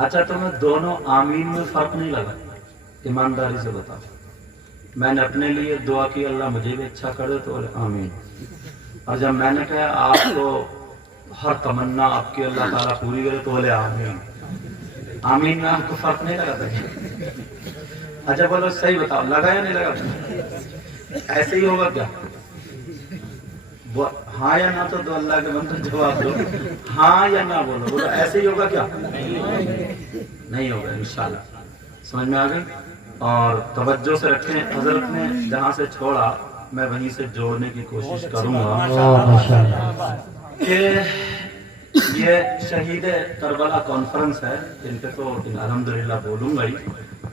अच्छा, तुम्हें दोनों आमीन में फर्क नहीं लगा? ईमानदारी से बताओ। मैंने अपने लिए दुआ की अल्लाह मुझे भी अच्छा करे तो बोले आमीन, और जब मैंने कहा आपको हर तमन्ना आपकी अल्लाह ताला पूरी करे तो बोले आमीन। आमीन में आपको फर्क नहीं लगा था? अच्छा बोलो सही बताओ, लगा या नहीं लगा? ऐसे ही होगा क्या? हाँ या ना तो दो, अल्लाह के बंदे जवाब दो, हाँ या ना बोलो। बोलो ऐसे ही होगा क्या? नहीं होगा इंशाल्लाह। समझ में आ गई? और तवज्जो से रखें, हजरत ने जहाँ से छोड़ा मैं वहीं से जोड़ने की कोशिश करूंगा कि ये शहीद करबला कॉन्फ्रेंस है, इनके तो अल्हम्दुलिल्लाह बोलूंगा ही।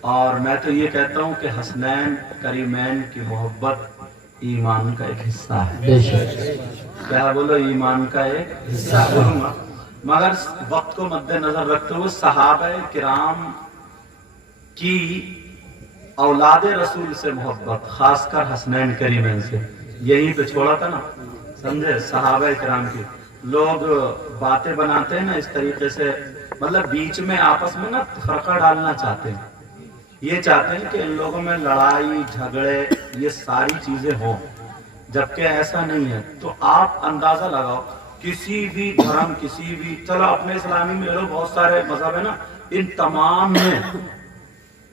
और मैं तो ये कहता हूँ कि हसनैन करीमैन की मोहब्बत ईमान का एक हिस्सा है। क्या बोलो? ईमान का एक हिस्सा बोलूंगा, मगर वक्त को मद्देनजर रखते हुए सहाबा किराम की औलाद रसूल से मोहब्बत, खासकर हसनैन करीमैन से, यहीं पे छोड़ा था ना, समझे? सहाबा किराम की लोग बातें बनाते हैं ना इस तरीके से, मतलब बीच में आपस में ना फर्का डालना चाहते हैं, ये चाहते हैं कि इन लोगों में लड़ाई झगड़े ये सारी चीजें हों, जबकि ऐसा नहीं है। तो आप अंदाजा लगाओ, किसी भी धर्म, किसी भी, चलो अपने इस्लामी में ले लो, बहुत सारे मजहब है ना, इन तमाम में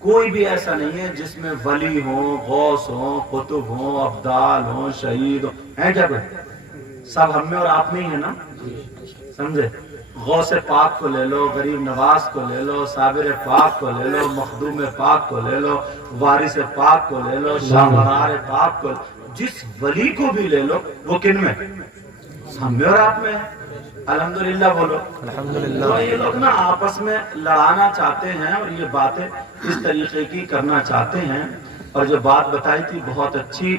कोई भी ऐसा नहीं है जिसमें वली हो, गौस हो, कुतुब हो, अब्दाल हो, शहीद हो, है क्या कोई? सब हम में और आप में ही है ना, समझे? गौसे पाक को ले लो, गरीब नवाज को ले लो, साबिर पाक को ले लो, मखदूम पाक को ले लो, वारिस पाक को ले लो, शाहरार पाक को, जिस वली को भी ले लो, वो किन में? हम में और आप में है। अल्हम्दुलिल्लाह बोलो अल्हम्दुलिल्लाह। तो ये लोग ना आपस में लड़ाना चाहते हैं और ये बातें इस तरीके की करना चाहते हैं। और जो बात बताई थी बहुत अच्छी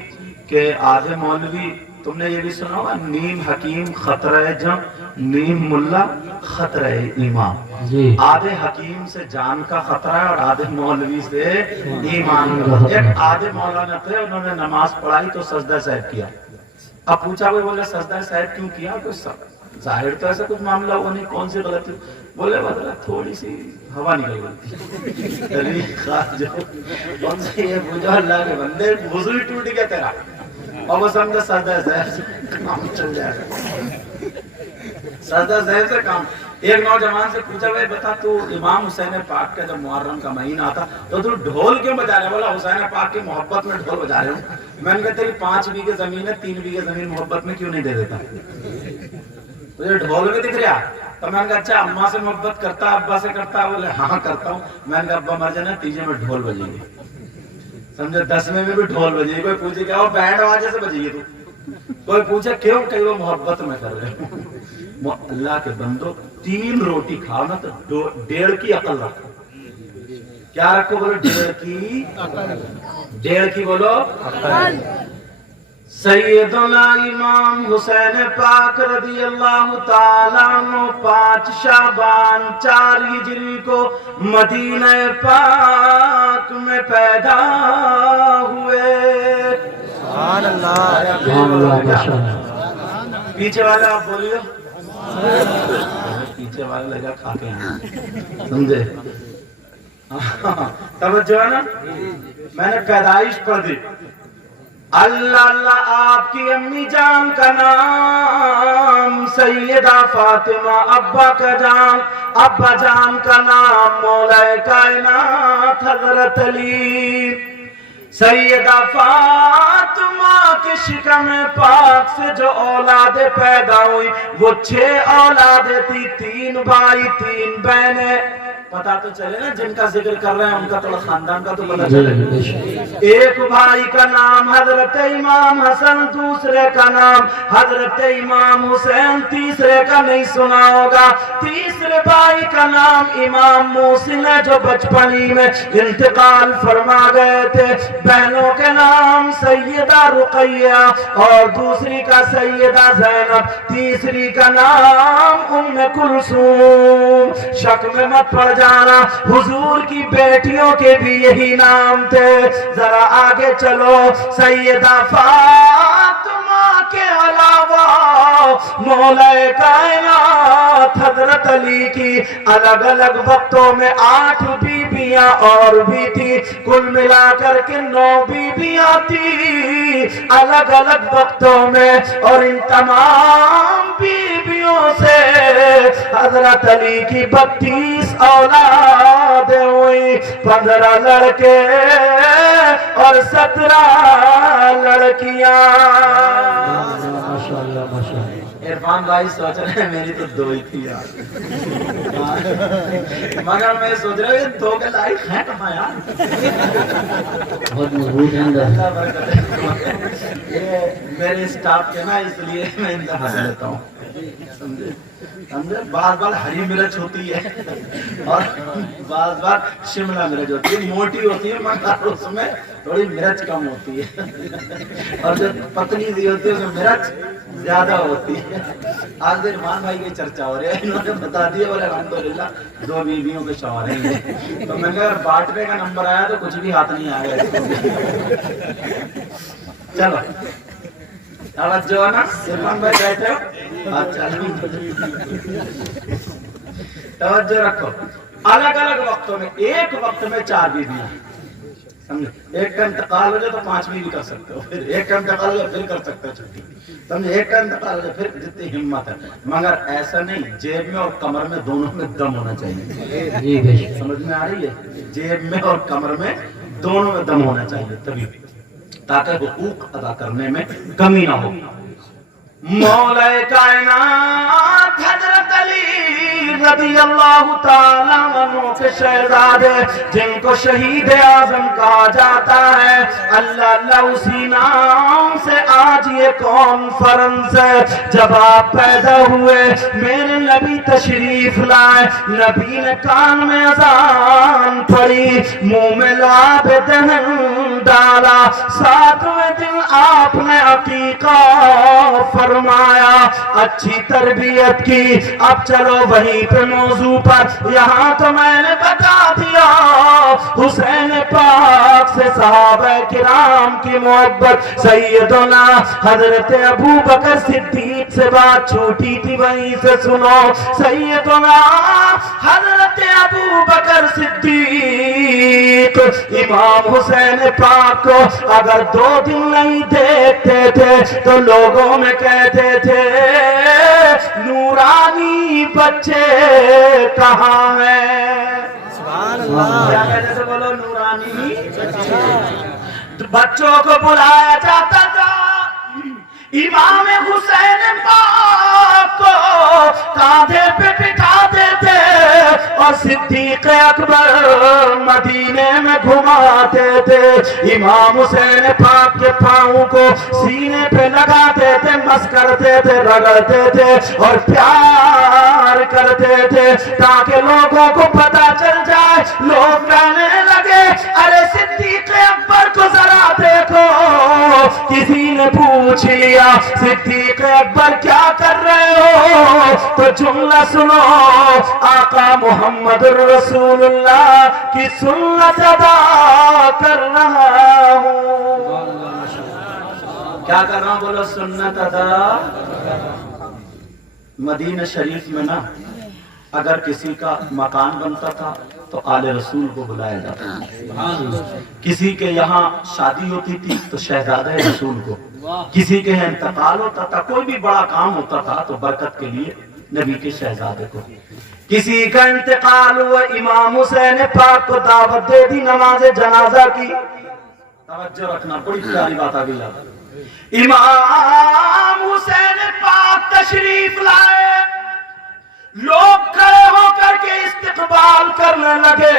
कि आधे मौलवी, तुमने ये भी सुना होगा, नीम हकीम खतरे जंग, नीम मुल्ला खतरे ईमान। आधे हकीम से जान का खतरा है और आधे मौलवी से ईमान का। एक आधे मौलाना थे, उन्होंने नमाज पढ़ाई तो सजदा साहब किया। अब पूछा, कोई बोले सजदा साहब क्यों किया? तो जाहिर तो ऐसा कुछ मामला हुआ नहीं, कौन सी गलती? बोले मतलब थोड़ी सी हवा निकल गई थी। ये पूछा अल्लाह के बंदे, वुज़ू ही टूट गया तेरा, और वो समझा सजदा साहब काम चल जाएगा, सजदा साहब से काम। एक नौजवान से पूछा, भाई बता तू इमाम हुसैन पाक का जब मुहर्रम का महीना आता तो तू ढोल क्यों बजा रहे? बोला हुसैन पाक की मोहब्बत में ढोल बजा रहे हूँ। मैंने कहा तेरी 5 बीघे जमीन है, 3 बीघे जमीन मोहब्बत में क्यों नहीं दे देता? तुझे ढोल में दिख रहा? तो मैंने कहा अच्छा अम्मा से मोहब्बत करता, अब्बा से करता? बोले हाँ करता हूँ। मैंने कहा अब्बा मर जाना, तीजे में ढोल बजेगी, समझे? 10वें में भी ढोल बजेगी। कोई पूछे क्या वो बैंड बाजे से बजेगी तू? कोई पूछे क्यों? कहीं वो मोहब्बत में कर रहे हो। अल्लाह के बंदो, 3 रोटी खाओ ना तो 1.5 की अकल रखो। क्या रखो? बोलो 1.5 की अकल। 1.5 की बोलो अकल। सैयदना इमाम हुसैन पाक रदी अल्लाह ताला अन्हु 5 शाबान 4 हिजरी को मदीना पाक में पैदा हुए। सुभान अल्लाह। पीछे वाला आप बोलिए, पीछे वाला लगा खाते हैं, समझे? तब जो है ना, मैंने पैदाइश पढ़ दी। अल्लाह अल्लाह, आपकी अम्मी जान का नाम सैयदा फातिमा, अब्बा जान का नाम मौलाए कायनात हजरत अली। सैयदा फातिमा के शिकम पाक से जो औलादे पैदा हुई वो 6 औलादे थी, 3 भाई 3 बहनें। पता तो चले ना, जिनका जिक्र कर रहे हैं उनका थोड़ा खानदान का तो पता चले। एक भाई का नाम हजरत इमाम हसन, दूसरे का नाम हजरत इमाम हुसैन, तीसरे का नहीं सुना होगा। तीसरे भाई का नाम इमाम मोहसिन है जो बचपन ही में इंतकाल फरमा गए थे। बहनों के नाम सैयदा रुकैया और दूसरी का सैयदा ज़ैनब, तीसरी का नाम उम्मे कुलसूम। शक में मत पड़ जाना, हुजूर की बेटियों के भी यही नाम थे। जरा आगे चलो, सैयदा फातिमा کے علاوہ مولا کائنات حضرت علی کی الگ الگ وقتوں میں 8 بیویاں اور بھی تھی، کل ملا کر کے 9 بیویاں تھی الگ الگ وقتوں میں، اور ان تمام بیویوں سے حضرت علی کی 32 اولادیں ہوئی، 15 لڑکے اور 17 لڑکیاں۔ ماشاءاللہ ماشاءاللہ۔ عرفان بھائی سوچ رہے ہیں میری تو 2 ہی تھی یار، مگر میں سوچ رہا ہوں یہ 2 کے لائق ہیں کہاں یار۔ بہت مضبوط ہیں اندر۔ اللہ برکت ہے۔ یہ میرے اسٹاف کے نا، اس لیے میں انتہا لیتا ہوں، سمجھے؟ بعض بار ہری مرچ ہوتی ہے اور بعض بار شملہ مرچ ہوتی ہے، موٹی ہوتی ہے مگر اس میں تھوڑی مرچ کم ہوتی ہے، اور جو پتلی سی ہوتی ہے اس میں مرچ زیادہ ہوتی ہے۔ آج عرفان بھائی کی چرچا ہو رہی ہے، انہوں نے بتا دیا بولے الحمدللہ 2 بیویوں کے شوہر ہیں، تو میں نے کہا بانٹنے کا نمبر آیا تو کچھ بھی ہاتھ نہیں آیا۔ چلو توجہ ہے نا، عرفان بھائی بیٹھے ہو، اچھا توجہ رکھو۔ الگ الگ وقتوں میں، ایک وقت میں 4 بیویاں، سمجھے؟ ایک کا انتقال ہو جائے تو 5ویں بھی کر سکتے ہو، پھر ایک کا انتقال ہو جائے پھر کر سکتے ہو چھٹی، سمجھے؟ ایک کا انتقال ہو جائے پھر جتنی ہمت ہے، مگر ایسا نہیں جیب میں اور کمر میں دونوں میں دم ہونا چاہیے۔ جی بے شک۔ سمجھ میں آ رہی ہے؟ جیب میں اور کمر میں دونوں میں دم ہونا چاہیے، تبھی تاکہ حقوق ادا کرنے میں کمی نہ ہو۔ مولا کائنات حضرت علی رضی اللہ تعالیٰ عنہ کے شہزادے، جن کو شہید اعظم کہا جاتا ہے، اللہ اللہ اسی نام سے آج یہ کانفرنس ہے۔ جب آپ پیدا ہوئے میرے نبی تشریف لائے، نبی نے کان میں اذان پڑی، منہ میں لعاب دہن ڈالا، 7ویں دن آپ نے عقیقہ فرمایا، اچھی تربیت کی۔ اب چلو وہیں پہ موضوع پر، یہاں تو میں نے بتا دیا حسین پاک سے صحابہ کرام کی محبت، سیدنا حضرت ابو بکر صدیق سے بات چھوٹی تھی وہیں سے سنو، سیدنا حضرت ابو بکر صدیق امام حسین پاک کو اگر 2 دن نہیں دیکھتے تھے تو لوگوں میں کہتے تھے نورانی بچے کہاں ہیں؟ کیا کہتے تھے بولو؟ نورانی بچوں کو بلایا جاتا تھا، امام حسین پاک کو کاندھے پہ بٹھاتے تھے اور صدیق اکبر مدینے میں گھماتے تھے، امام حسین پاک کے پاؤں کو سینے پہ لگاتے تھے، مس کرتے تھے، رگڑتے تھے اور پیار کرتے تھے تاکہ لوگوں کو پتا چل جائے۔ لوگ کہنے لگے ارے صدیق اکبر کو ذرا دیکھو، کسی نے پوچھ لیا صدیق اکبر کیا کر رہے ہو، تو جملہ سنو، آقا محمد رسول اللہ کی سنت ادا کر رہا ہوں۔ کیا کر رہا ہوں؟ بولو سنت ادا۔ مدینہ شریف میں نا اگر کسی کا مکان بنتا تھا تو آل رسول کو بلایا جاتا تھا، کسی کے یہاں شادی ہوتی تھی تو شہزادہ رسول کو، کسی کے یہاں انتقال ہوتا تھا، کوئی بھی بڑا کام ہوتا تھا تو برکت کے لیے نبی کے شہزادے کو، کسی کا انتقال ہوا امام حسین پاک کو دعوت دے دی نماز جنازہ کی۔ توجہ رکھنا، بڑی پیاری بات آ گئی یاد۔ امام حسین پاک تشریف لائے، لوگ کھڑے ہو کر کے استقبال کرنے لگے،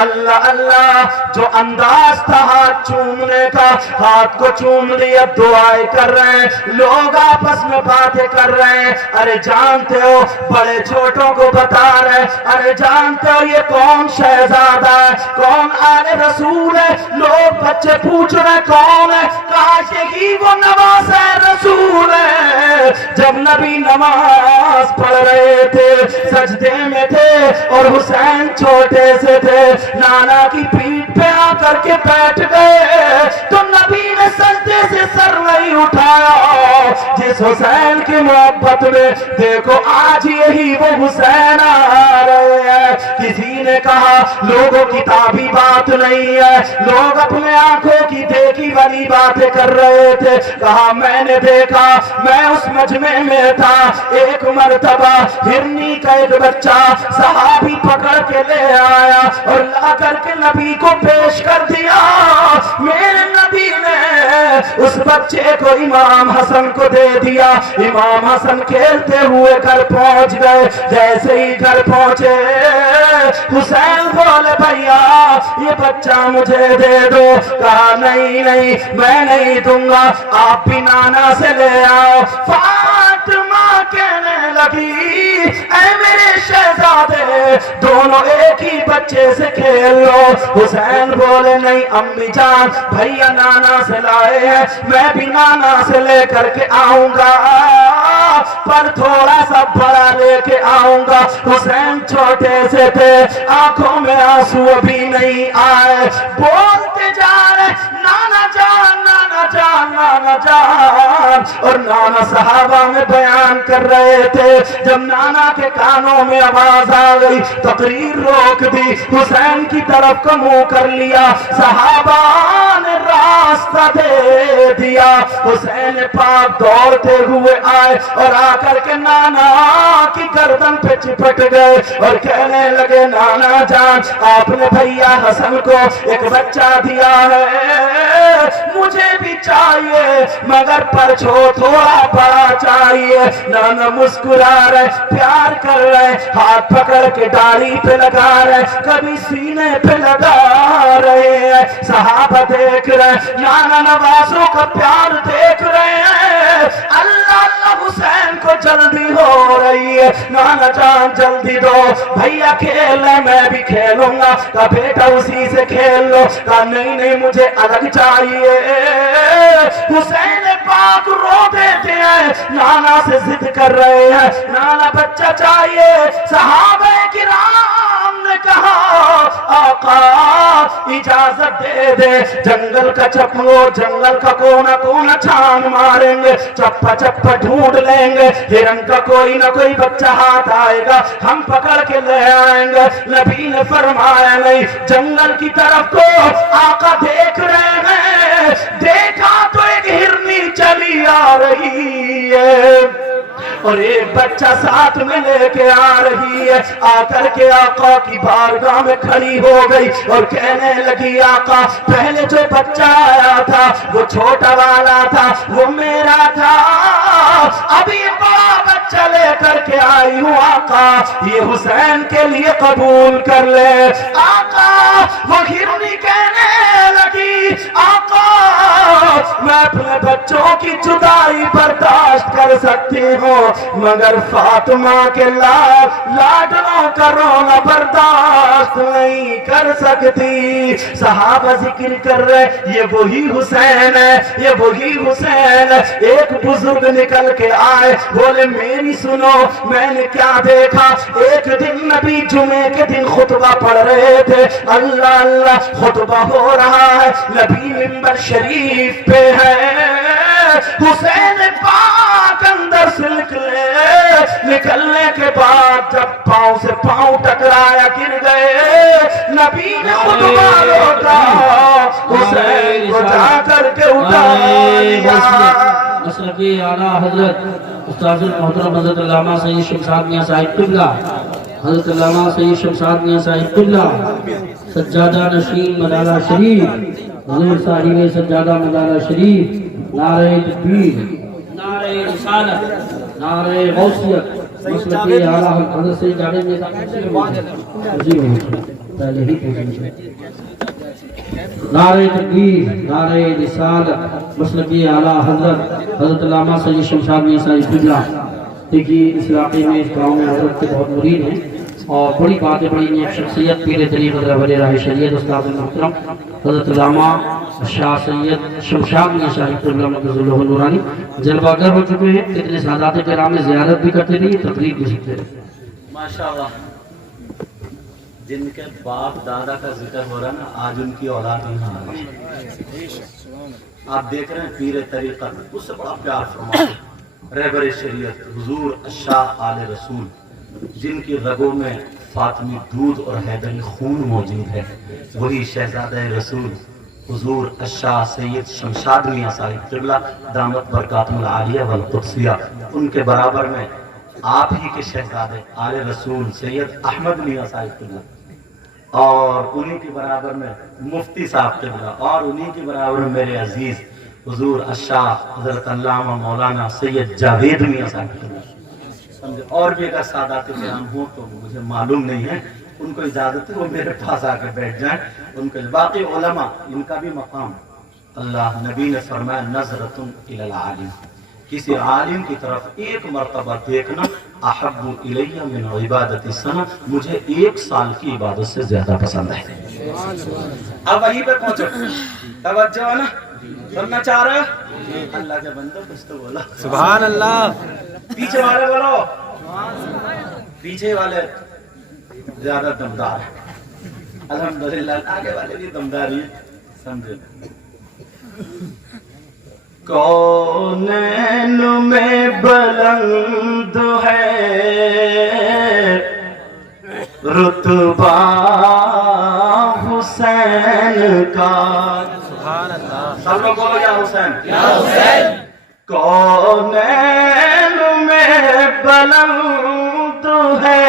اللہ اللہ جو انداز تھا ہاتھ چومنے کا، ہاتھ کو چوم لیا، دعائیں کر رہے ہیں، لوگ آپس میں باتیں کر رہے ہیں، ارے جانتے ہو، بڑے چھوٹوں کو بتا رہے، ارے جانتے ہو یہ کون شہزادہ ہے، کون آل رسول ہے، لوگ بچے پوچھ رہے کون ہے، کہا یہی وہ نواز رسول ہے۔ جب نبی نماز پڑھ رہے تھے، سجدے میں تھے اور حسین چھوٹے سے تھے، नाना की पीठ पे आकर के बैठ गए तो नबी ने सजदे से सर नहीं उठाया। जिस हुसैन की मोहब्बत में देखो आज यही वो हुसैन आ रहे हैं। किसी ने कहा लोगों किताबी बात नहीं है, लोग अपने आंखों की देखी वाली बातें कर रहे थे। कहा मैंने देखा, मैं उस मजमे में था, एक मर्तबा हिरनी का एक बच्चा सहाबी पकड़ के ले आया और ला करके नबी को पेश कर दिया। मेरे नबी ने उस बच्चे को इमाम हसन को दे दिया। इमाम हसन खेलते हुए घर पहुंच गए। जैसे ही घर पहुंचे हुसैन बोले भैया ये बच्चा मुझे दे दो। कहा नहीं नहीं मैं नहीं दूंगा, आप भी नाना से ले आओ। फातिमा कहने लगी ऐ मेरे शहजादे दोनों एक ही बच्चे से खेल लो। हुसैन बोले नहीं अम्मी जान भैया नाना से लाए हैं, मैं भी नाना से लेकर के आऊंगा पर थोड़ा सा बड़ा लेके आऊंगा। हुसैन छोटे से थे, आंखों में आंसू अभी नहीं आए, बोलते जा रहे नाना जान नाना जान नाना जान। और नाना सहाबा में बयान कर रहे थे। जब नाना के कानों में आवाज आ गई तकरीर रोक दी, हुसैन की तरफ को मुंह कर लिया। सहाबा ने रास्ता दे दिया। हुसैन पाक दौड़ते हुए आए और आकर के नाना की गर्दन पे चिपट गए और कहने लगे नाना जान आपने भैया हसन को एक बच्चा दिया है, मुझे भी चाहिए मगर परछो थोड़ा बड़ा चाहिए। नाना मुस्कुरा रहे, प्यार कर रहे, हाथ पकड़ के दाढ़ी पे लगा रहे, कभी सीने पे लगा रहे हैं। सहाबा देख रहे, नाना नवाजों का प्यार देख रहे हैं। अल्लाह अल्लाह हुसैन को जल्दी हो रही है, नाना जान जल्दी दो भैया खेल मैं भी खेलूंगा। का बेटा उसी से खेल लो। का नहीं नहीं मुझे अलग चाहिए। हुसैन पाक रो देते हैं, नाना से जिद कर रहे हैं, नाना बच्चा चाहिए। सहाबा किराम ने कहा आका इजाजत दे दे, जंगल का चप्पो जंगल का कोना कोना छान मारेंगे, चप्पा चप्पा ढूंढ लेंगे, हिरन का कोई ना कोई बच्चा हाथ आएगा हम पकड़ के ले आएंगे। नबी ने फरमाया नहीं, जंगल की तरफ को आका देख रहे हैं, देखा तो एक हिरनी चली आ रही है और एक बच्चा साथ में लेके आ रही है। आकर के आका की बारगाह में खड़ी हो गई और कहने लगी आका पहले जो बच्चा आया था वो छोटा वाला था, वो मेरा था, अभी बड़ा बच्चा लेकर के आई हूँ आका, ये हुसैन के लिए कबूल कर ले। आका वो हिरनी कहने लगी आका मैं अपने बच्चों की जुदाई बर्दाश्त कर सकती हूँ मगर फातिमा के लाडलों का रोना बर्दाश्त नहीं कर सकती। सहाबा जिक्र कर रहे ये वही हुसैन है, ये वही हुसैन है। एक बुजुर्ग निकल के आए, बोले मेरी सुनो मैंने क्या देखा। एक दिन नबी जुमे के दिन खुतबा पढ़ रहे थे, अल्लाह अल्लाह खुतबा हो रहा है, नबी मिंबर शरीफ पे है। हुसैन पाक अंदर से निकलने के बाद जब पांव से पांव टकराया गिर गए, नबी ने खुतबा रोका, हुसैन को जाकर के उठा लिया। मसलकी आला हजरत उस्ताद मोहतरम हजरत अल्लामा सैयद शमशाद मियां साहिब किबला, हजरत अल्लामा सैयद शमशाद मियां साहिब किबला, सज्जादा नशीन मदाला शरीफ, हुजूर साहिब सज्जादा मदाला शरीफ, नारे तकबीर, नारे रिसालत, नारे गौसियत, मसलकी आला हजरत से जाने में पहले ही नारे तकबीर, नारे रिसालत, मसलकी आला हजरत हजरत अल्लामा सैयद शमशाद मियां साहिब किबला। देखिए इस इलाके में, इस गाँव में हजरत के बहुत मुरीद हैं और बड़ी बातें बड़ी नेक शख्सियत पीर तरीक़त रहबर राह शरीयत उस्ताद मोहतरम हजरत अल्लामा शाह सैयद शमशाद मियां साहिब किबला मक़दसुल्लाह नूरानी जलवागर हो चुके हैं। इतने सादात किराम में ज़ियारत भी करते रहिए, तकरीर भी सीखते रहिए। माशाअल्लाह جن کے باپ دادا کا ذکر ہو رہا ہے نا، آج ان کی اولاد یہاں آ رہی ہے۔ آپ دیکھ رہے ہیں پیر طریقت، اس سے بڑا پیار فرماتے ہیں رہبر شریعت حضور الشاہ آل رسول، جن کی رگوں میں فاطمی دودھ اور حیدری خون موجود ہے، وہی شہزادہ رسول حضور الشاہ سید شمشاد میاں صاحب قبلہ دامت برکاتہم العالیہ والقدسیہ، ان کے برابر میں آپ ہی کے شہزادے آل رسول سید احمد میاں صاحب قبلہ، اور انہی کے برابر میں مفتی صاحب قبلہ، اور انہی کے برابر میں میرے عزیز حضور الشاہ حضرت علامہ مولانا سید جاوید میاں صاحب قبلہ۔ سمجھے؟ اور بھی اگر سادات کرام ہوں تو مجھے معلوم نہیں ہے، ان کو اجازت ہے وہ میرے پاس آ کے بیٹھ جائیں، ان کے باقی علماء ان کا بھی مقام، اللہ نبی نے فرمایا نظرۃ الی العالم، کسی عالم کی طرف ایک مرتبہ دیکھنا احب الی من عبادت السنہ، مجھے 1 سال کی عبادت سے زیادہ پسند ہے۔ اب وہیں پہ پہنچو، توجہ ہے نا، سننا چاہ رہے ہو؟ اللہ کے بندو کچھ تو بولا سبحان اللہ۔ پیچھے والے بولو، پیچھے والے زیادہ دمدار ہیں الحمدللہ، آگے والے بھی دمدار ہی ہیں، سمجھے؟ کونین میں بلند ہے رتبہ حسین کا، سبحان اللہ۔ سب لوگ بولو یا حسین، یا حسین۔ کونین میں بلند ہے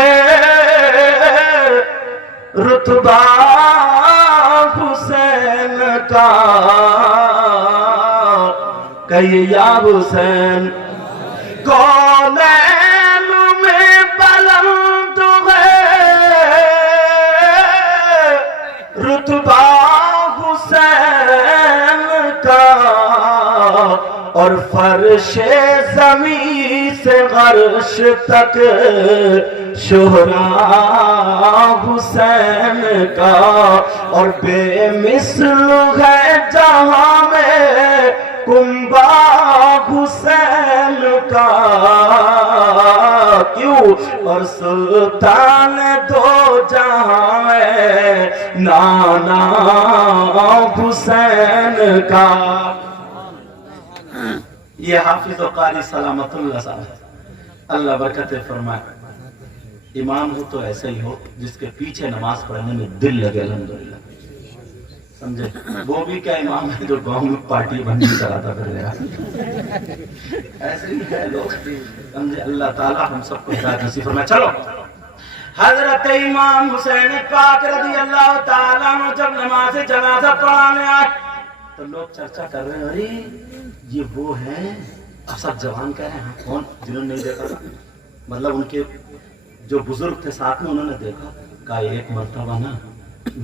رتبہ حسین کا، کہیے یا حسین۔ کونین میں بلند ہے رتبہ حسین کا، اور فرش زمین سے عرش تک شہرا حسین کا، اور بے مثل ہے جہاں میں کنبہ حسین کا، کیوں؟ اور سلطان دو جہاں ہے نانا حسین کا۔ یہ حافظ و قاری سلامت اللہ صاحب، اللہ برکت فرمائے۔ امام ہو تو ایسا ہی ہو جس کے پیچھے نماز پڑھنے میں دل لگے، الحمدللہ، سمجھے؟ وہ بھی کیا امام ہے جو گاؤں میں پارٹی بندی کراتا پھر رہا، ایسے ہی ہے لوگ، سمجھے؟ اللہ تعالی ہم سب کو ہدایت نصیب فرمائے۔ چلو، حضرت امام حسین پاک رضی اللہ تعالیٰ عنہ جب نماز جنازہ پڑھانے آئے تو لوگ چرچا کر رہے ہیں، ارے یہ وہ ہیں، اب سب جوان کہہ رہے ہیں، کون؟ جنہوں نے نہیں دیکھا تھا، مطلب ان کے جو بزرگ تھے ساتھ میں، انہوں نے دیکھا، کہا ایک مرتبہ نا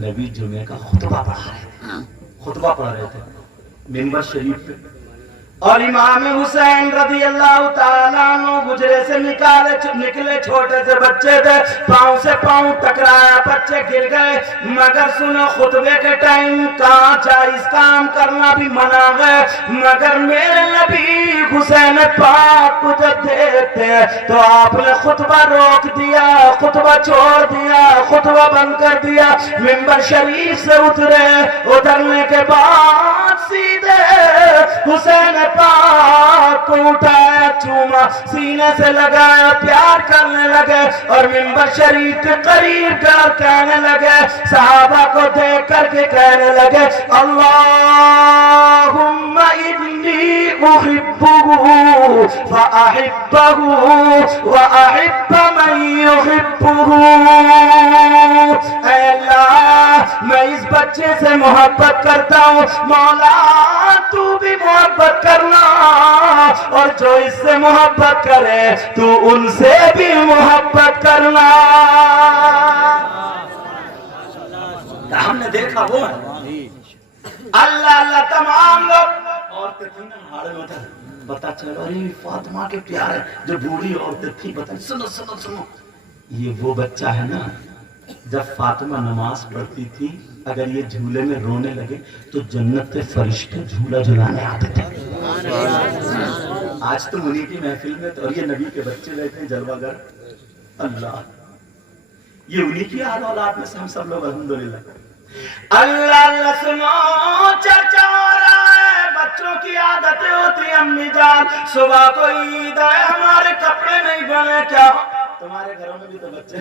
نبی جمعے کا خطبہ پڑھا رہے تھے منبر شریف پہ، اور امام حسین رضی اللہ تعالیٰ عنہ گجرے سے نکلے، چھوٹے سے بچے تھے، پاؤں سے پاؤں ٹکرایا، بچے گر گئے، مگر سنو خطبے کے ٹائم کہاں جائز کام کرنا بھی منع ہے، مگر میرے نبی حسین پاک کو جب دیکھتے ہیں تو آپ نے خطبہ روک دیا، خطبہ چھوڑ دیا، خطبہ بند کر دیا، منبر شریف سے اترنے کے بعد سیدھے حسین پاک کو اٹھایا، چوما، سینے سے لگایا، پیار کرنے لگے، اور منبر شریف کے قریب کر کہنے لگے، صحابہ کو دیکھ کر کے کہنے لگے، اللہم انی احبہ فاحبہ واحب من یحبہ، اے اللہ میں اس بچے سے محبت کرتا ہوں، مولا تو بھی محبت کرنا، اور جو اس سے محبت کرے تو ان سے بھی محبت کرنا۔ ہم نے دیکھا وہ اللہ اللہ تمام لوگ، عورتیں تھیں نا ہاڑے میں تھا، پتا چلا فاطمہ کے پیارے جو بوڑھی عورتیں تھیں، پتا سنو سنو سنو، یہ وہ بچہ ہے نا جب فاطمہ نماز پڑھتی تھی اگر یہ جھولے میں رونے لگے تو جنت کے فرشتے جھولا جھلانے آتے تھے۔ آج تو منی کی محفل میں اور یہ نبی کے بچے بیٹھے ہیں جلوہ گر، اللہ ये उन्हीं की औलाद में से हम सब लोग अल्हम्दुलिल्लाह। अल्लाह अल्लाह सुनो, चर्चा हो रहा है, बच्चों की आदत होती है, अम्मी जान सुबह को ईद है, हमारे कपड़े नहीं बने क्या? तुम्हारे घरों में भी तो बच्चे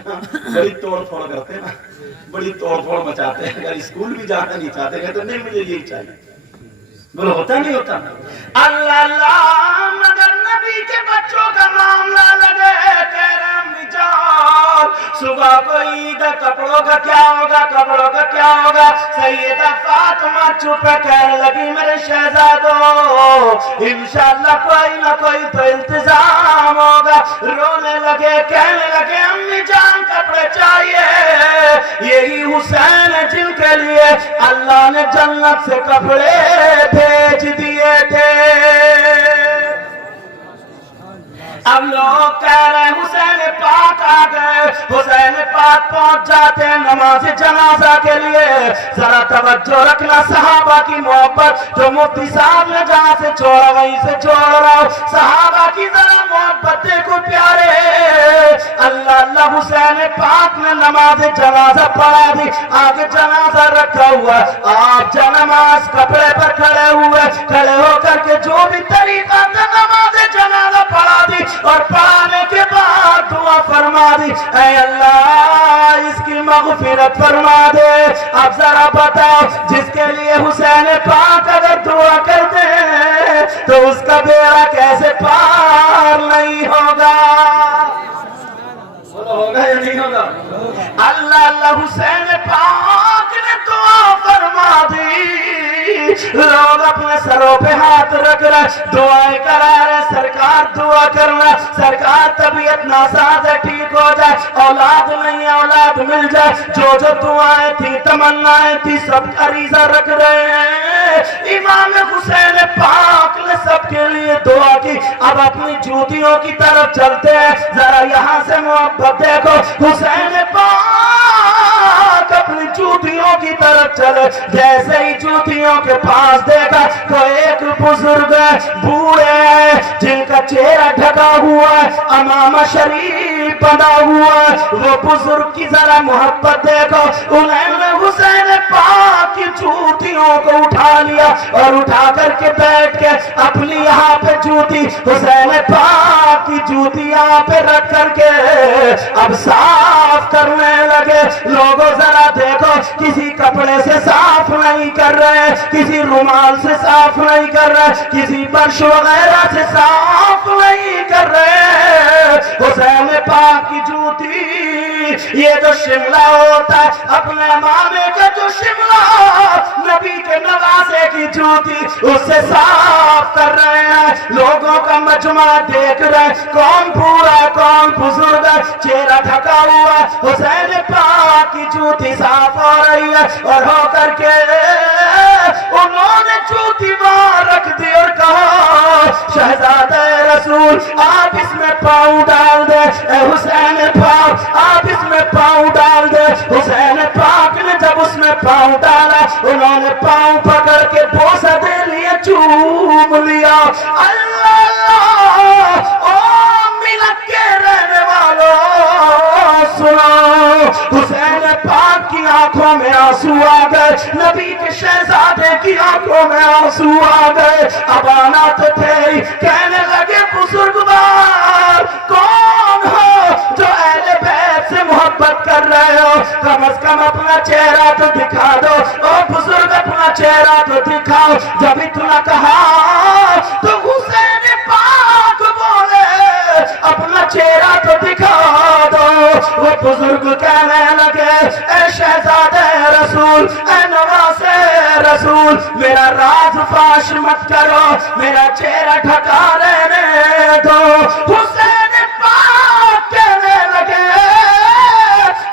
बड़ी तोड़ फोड़ करते हैं ना, बड़ी तोड़ फोड़ मचाते हैं, अगर स्कूल भी जाना नहीं चाहते हैं तो नहीं मुझे यही चाहिए, बोलो होता नहीं होता? अल्लाह अल्लाह, मगर नबी के बच्चों का मामला लगे, कह रहे अम्मी जान सुबह को ईद, कपड़ों का क्या होगा, कपड़ों का क्या होगा? सैयदा फातिमा चुप कहने लगी, मेरे शहजादो इंशाअल्लाह कोई ना कोई तो इंतजाम होगा। रोने लगे, कहने लगे अम्मी जान कपड़े चाहिए, यही हुसैन है जिनके लिए अल्लाह ने जन्नत से कपड़े भेज दिए थे। अब लोग कह रहे हुसैन पाक आ गए, हुसैन पाक पहुंच जाते हैं नमाज जनाजा के लिए। जरा तवज्जो रखना, सहाबा की मोहब्बत जो मुफ्ती साहब ने जहां से छोड़ा वहीं से जोड़ रहा हूं। सहाबा की जरा मोहब्बत देखो प्यारे। अल्लाह अल्लाह, हुसैन पाक ने नमाज जनाजा पढ़ा दी, आगे जनाजा रखा हुआ, आप नमाज कपड़े पर खड़े हुए, खड़े होकर के जो भी तरीका था नमाज जनाजा पढ़ा दी और पढ़ाने के बाद दुआ फरमा दी, ऐ अल्लाह इसकी मग़फ़िरत फरमा दे। अब जरा बताओ, जिसके लिए हुसैन पाक अगर दुआ करते हैं तो उसका बेड़ा कैसे पार नहीं होगा? होगा या नहीं होगा? अल्लाह अल्लाह, हुसैन पाक ने दुआ फरमा दी। लोग अपने सरों पे हाथ रख रहे, दुआएं करा रहे, सरकार दुआ करना, सरकार तबीयत नासाज है ठीक हो जाए, औलाद नहीं है औलाद मिल जाए, जो जो दुआएं थी तमन्नाएं थी सब अरीजा रख रहे हैं। इमाम हुसैन पाक ने सबके लिए दुआ की। अब अपनी जूतियों की तरफ चलते हैं, जरा यहाँ से मोहब्बत देखो। हुसैन पाक अपनी जूतियों की तरफ चले, जैसे ही जूतियों के पास देखा तो एक बुजुर्ग बूढ़े हैं जिनका चेहरा ढका हुआ है, अमामा शरीफ बना हुआ है, वो बुजुर्ग की जरा मोहब्बत देखो। उन्होंने हुसैन पाक की जूतियों को उठा लिया और उठा करके बैठ के अपनी यहाँ पे जूती, हुसैन पाक की जूती यहाँ पे रख करके अब साफ करने लगे। लोगों जरा देखो, किसी कपड़े से साफ नहीं कर रहे, किसी रुमाल से साफ नहीं कर रहे, किसी फर्श वगैरह से साफ नहीं कर रहे। हुसैन पाक की जूती, ये जो शिमला होता है अपने मामे का जो शिमला, नबी के नवासे की जूती, उससे साफ कर रहे हैं। लोगों का मजमा देख रहे, कौन बूढ़ा कौन बुजुर्ग, चेहरा ढका हुआ, हुसैन पाक की जूती साफ हो रही है। और हो करके उन्होंने जूती वहां रख दी और कहा, शहजादे रसूल आप इसमें पाँव डाल दे, हुसैन पाक आप इसमें पाँव डाल दे। हुसैन पाक ने जब उसमें पाँव डाला, उन्होंने पाँव पकड़ के बोसा दे लिया, चूम लिया। अल्लाह अल्लाह, ओ मिलत के रहने वालों सुनो, हुसैन पाक की आंखों में आंसू आ गए, नबी के शहजादे की आंखों में आंसू आ गए। अब आना तो थे ही, कहने लगे बुजुर्गवार कौन हो जो अहले बैत से मोहब्बत कर रहे हो, कम से कम अपना चेहरा तो दिखा दो। ओ बुजुर्ग अपना चेहरा तो दिखाओ। जब इतना कहा तो हुसैन पाक बोले, अपना चेहरा तो दिखा दो। वो बुजुर्ग कहने लगे, ए शहजादे रसूल, ए नवासे रसूल, मेरा राज फाश मत करो, मेरा चेहरा ढका रहने दो। हुसैन पाक कहने लगे,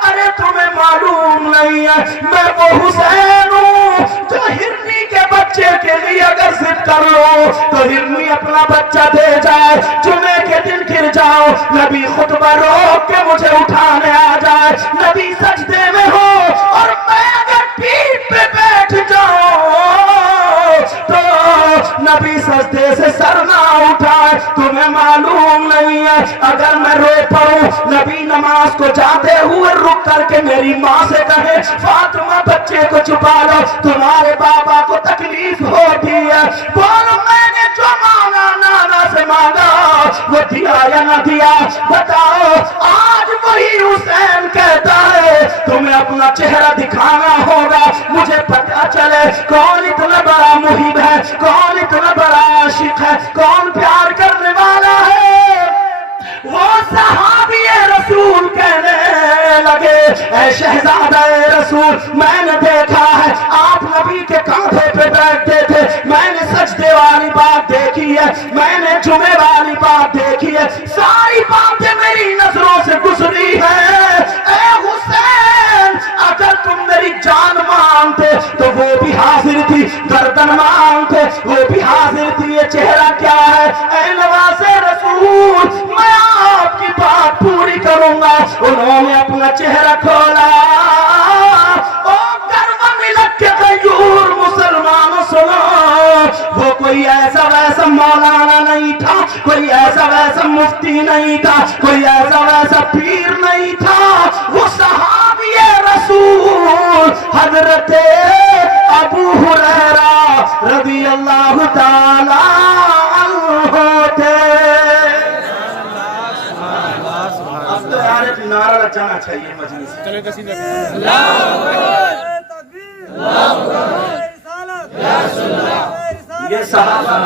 अरे तुम्हें मालूम नहीं है मैं वो हुसैन हूँ जो हिरनी के बच्चे के लिए अगर जिद कर लो तो हिरनी अपना बच्चा दे जाए, जुमे के दिन गिर जाओ, नबी खुतबा रोक के मुझे उठाने आ जाए, नबी सजदे में हो और मैं अगर पीठ पे बैठ जाऊं तो नबी सजदे से सर ना उठाए। तुम्हें मालूम नहीं है अगर मैं रो पड़ूं, नबी नमाज को जाते हुए रुक करके मेरी माँ से कहे, फातिमा बच्चे को छुपा लो, तुम्हारे बाबा को तकलीफ होती है। बोलो मैंने जो मांगा नाना से मांगा, वो दिया या ना दिया बताओ। आज वही हुसैन कहता है तुम्हें अपना चेहरा दिखाना होगा, मुझे पता चले कौन इतना बड़ा मुहिब है, कौन इतना बड़ा आशिक है, कौन प्यार करने वाला है। वो सहाबी रसूल कहने लगे, ऐ शहजादा रसूल, मैंने देखा है आप नबी के कांधे पे बैठते थे, मैंने सजदे वाली बात देखी है, मैंने जुमे वाली बात देखी है, सारी बातें मेरी नजरों से गुजरी है। ऐ हुसैन, अगर तुम मेरी जान मांगते तो वो भी हाजिर थी, गर्दन मांगते वो भी हाजिर थी, ये चेहरा क्या है? ऐ नवाज़े रसूल, मैं आपकी बात पूरी करूंगा। उन्होंने अपना चेहरा खोला। ओ गर्व मिलत के गयूर मुसलमानों सुनो, वो कोई ऐसा वैसा मौलाना नहीं था, कोई ऐसा वैसा मुफ्ती नहीं था, कोई ऐसा वैसा पीर नहीं था, वो सहाबी रसूल हजरत अबू हुरैरा रज़ी अल्लाह ताला अन्हु थे। अब तो यार एक नारा लगाना चाहिए मजलिस में। चलो कसीदा ये सहाबा